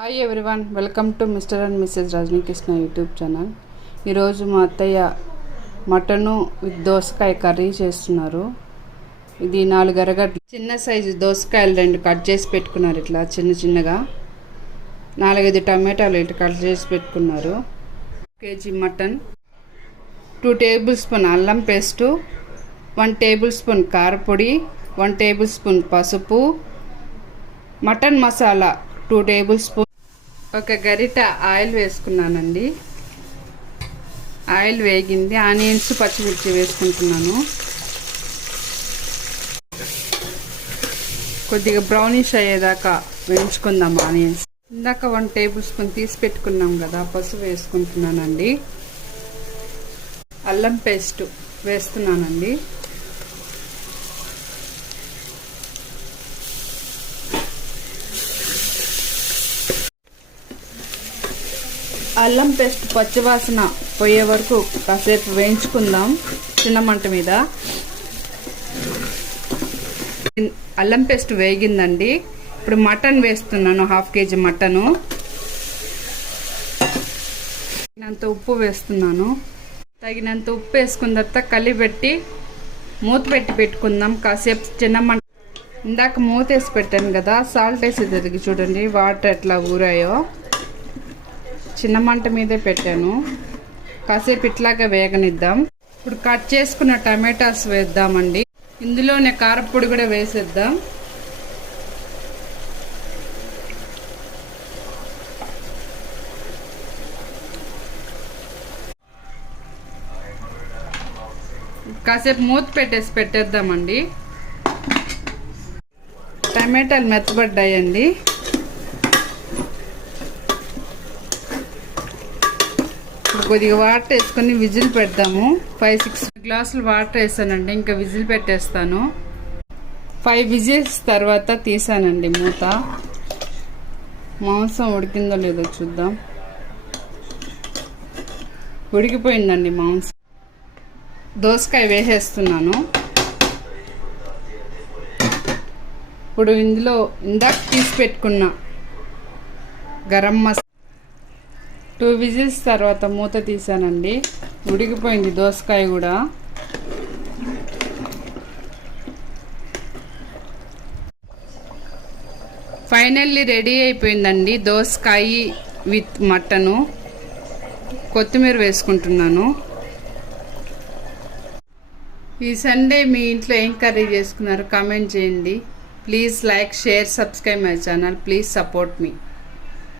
Hi everyone, welcome to mister and missus Rajanikrishna YouTube channel. ఈరోజు మా అత్తయ్య మటను విత్ దోసకాయ కర్రీ చేస్తున్నారు. ఇది 4 అరగడ్లు చిన్న సైజు దోసకాయలు 2 కట్ చేసి పెట్టుకున్నారు. ఇట్లా చిన్న చిన్నగా 4-5 టమాటాలు ఇట్లా కట్ చేసి పెట్టుకున్నారు. 1 కేజీ మటన్, 2 టేబుల్ స్పూన్ అల్లం పేస్టు, 1 టేబుల్ స్పూన్ కారపొడి, 1 టేబుల్ స్పూన్ పసుపు, మటన్ మసాలా 2 టేబుల్ స్పూన్, 1 గరిట ఆయిల్ వేసుకున్నానండి. ఆయిల్ వేగింది. ఆనియన్స్ పచ్చిమిర్చి వేసుకుంటున్నాను. కొద్దిగా బ్రౌనిష్ అయ్యేదాకా వేయించుకుందాం ఆనియన్స్. ఇందాక 1 టేబుల్ స్పూన్ తీసి పెట్టుకున్నాం కదా, పసుపు వేసుకుంటున్నానండి. అల్లం పేస్ట్ వేస్తున్నానండి. అల్లం పేస్ట్ పచ్చివాసన పోయే వరకు కాసేపు వేయించుకుందాం చిన్న మంట మీద. అల్లం పేస్ట్ వేగిందండి. ఇప్పుడు మటన్ వేస్తున్నాను. 1/2 కేజీ మటను. తగినంత ఉప్పు వేస్తున్నాను. తగినంత ఉప్పు వేసుకున్న తర్వాత కలిపెట్టి మూత పెట్టుకుందాం కాసేపు చిన్న మంట. ఇందాక మూత వేసి పెట్టాను కదా, సాల్ట్ వేసి తిరిగి చూడండి వాటర్ ఎట్లా ఊరాయో. చిన్న మంట మీదే పెట్టాను. కాసేపు ఇట్లాగా వేగనిద్దాం. ఇప్పుడు కట్ చేసుకున్న టమాటాస్ వేద్దామండి. ఇందులోనే కారపొడి కూడా వేసేద్దాం. కాసేపు మూత పెట్టేద్దామండి. టమాటాలు మెత్తబడ్డాయండి. కొద్దిగా వాటర్ వేసుకొని విజిల్ పెడదాము. 5-6 గ్లాసులు వాటర్ వేసానండి. ఇంకా విజిల్ పెట్టేస్తాను. 5 విజిల్స్ తర్వాత తీసానండి మూత. మాంసం ఉడికిందో లేదో చూద్దాం. ఉడికిపోయిందండి మాంసం. దోసకాయ వేసేస్తున్నాను. ఇప్పుడు ఇందులో ఇందాక తీసి పెట్టుకున్న గరం మసాలా 2 విజిల్స్ తర్వాత మూత తీసానండి. ఉడికిపోయింది దోసకాయ కూడా. ఫైనల్లీ రెడీ అయిపోయిందండి దోసకాయ విత్ మటను. కొత్తిమీర వేసుకుంటున్నాను. ఈ సండే మీ ఇంట్లో ఏం కర్రీ చేసుకున్నారు కామెంట్ చేయండి. Please like, share, subscribe my channel. Please support me.